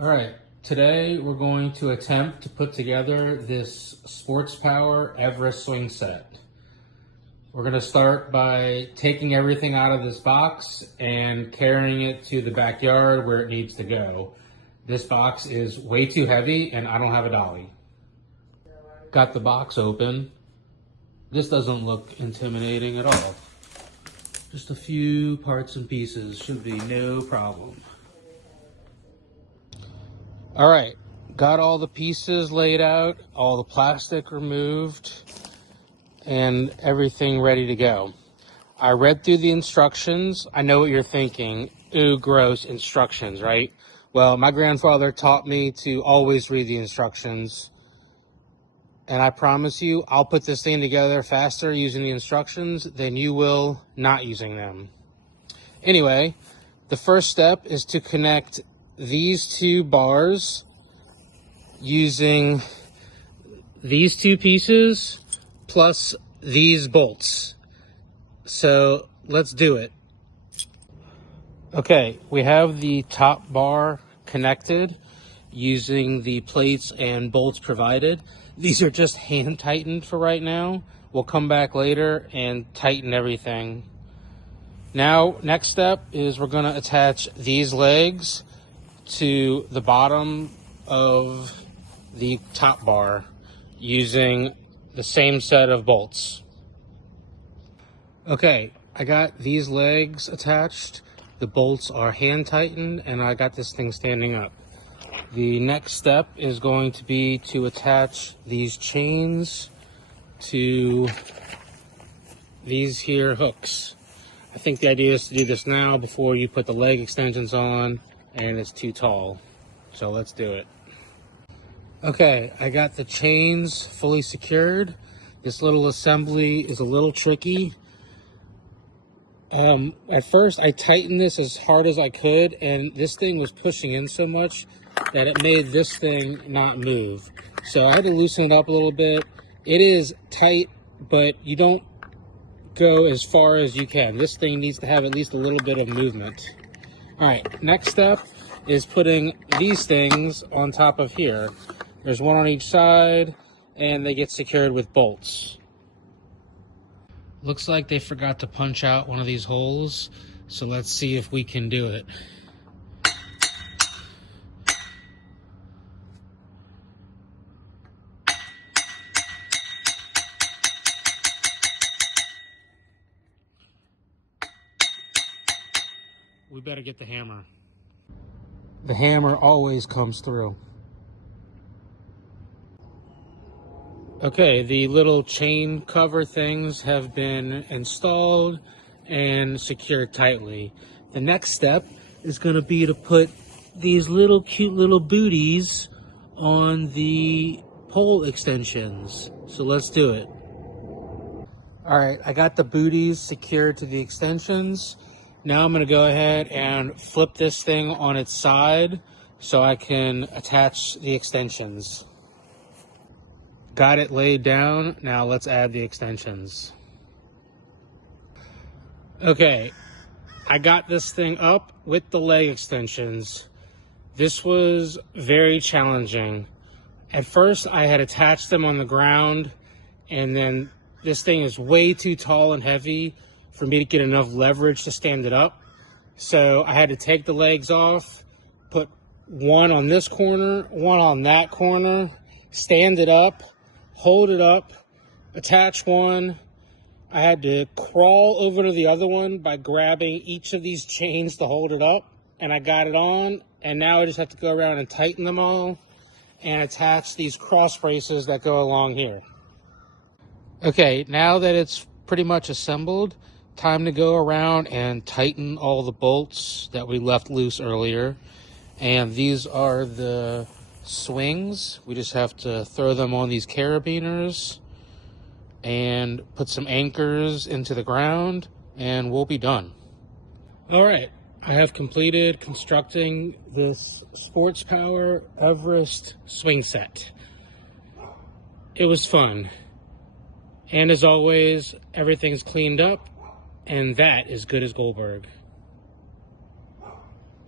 All right, today we're going to attempt to put together this Sports Power Everest swing set. We're going to start by taking everything out of this box and carrying it to the backyard where it needs to go. This box is way too heavy and I don't have a dolly. Got the box open. This doesn't look intimidating at all. Just a few parts and pieces, should be no problem. All right, got all the pieces laid out, all the plastic removed, and everything ready to go. I read through the instructions. I know what you're thinking. Ooh, gross, instructions, right? Well, my grandfather taught me to always read the instructions. And I promise you, I'll put this thing together faster using the instructions than you will not using them. Anyway, the first step is to connect these two bars using these two pieces plus these bolts. So let's do it. Okay, we have the top bar connected using the plates and bolts provided. These are just hand tightened for right now. We'll come back later and tighten everything. Now, next step is we're going to attach these legs to the bottom of the top bar using the same set of bolts. Okay, I got these legs attached. The bolts are hand tightened and I got this thing standing up. The next step is going to be to attach these chains to these here hooks. I think the idea is to do this now before you put the leg extensions on and it's too tall. So let's do it. Okay, I got the chains fully secured. This little assembly is a little tricky. At first I tightened this as hard as I could and this thing was pushing in so much that it made this thing not move. So I had to loosen it up a little bit. It is tight, but you don't go as far as you can. This thing needs to have at least a little bit of movement. All right, next step is putting these things on top of here. There's one on each side and they get secured with bolts. Looks like they forgot to punch out one of these holes, so let's see if we can do it. We better get the hammer. The hammer always comes through. Okay, the little chain cover things have been installed and secured tightly. The next step is going to be to put these little cute little booties on the pole extensions. So let's do it. All right, I got the booties secured to the extensions. Now I'm going to go ahead and flip this thing on its side so I can attach the extensions. Got it laid down. Now let's add the extensions. Okay, I got this thing up with the leg extensions. This was very challenging. At first I had attached them on the ground and then this thing is way too tall and heavy for me to get enough leverage to stand it up. So I had to take the legs off, put one on this corner, one on that corner, stand it up, hold it up, attach one. I had to crawl over to the other one by grabbing each of these chains to hold it up, and I got it on, and now I just have to go around and tighten them all and attach these cross braces that go along here. Okay, now that it's pretty much assembled, time to go around and tighten all the bolts that we left loose earlier. And these are the swings. We just have to throw them on these carabiners and put some anchors into the ground and we'll be done. All right, I have completed constructing this Sports Power Everest swing set. It was fun. And as always, everything's cleaned up and that is good as Goldberg.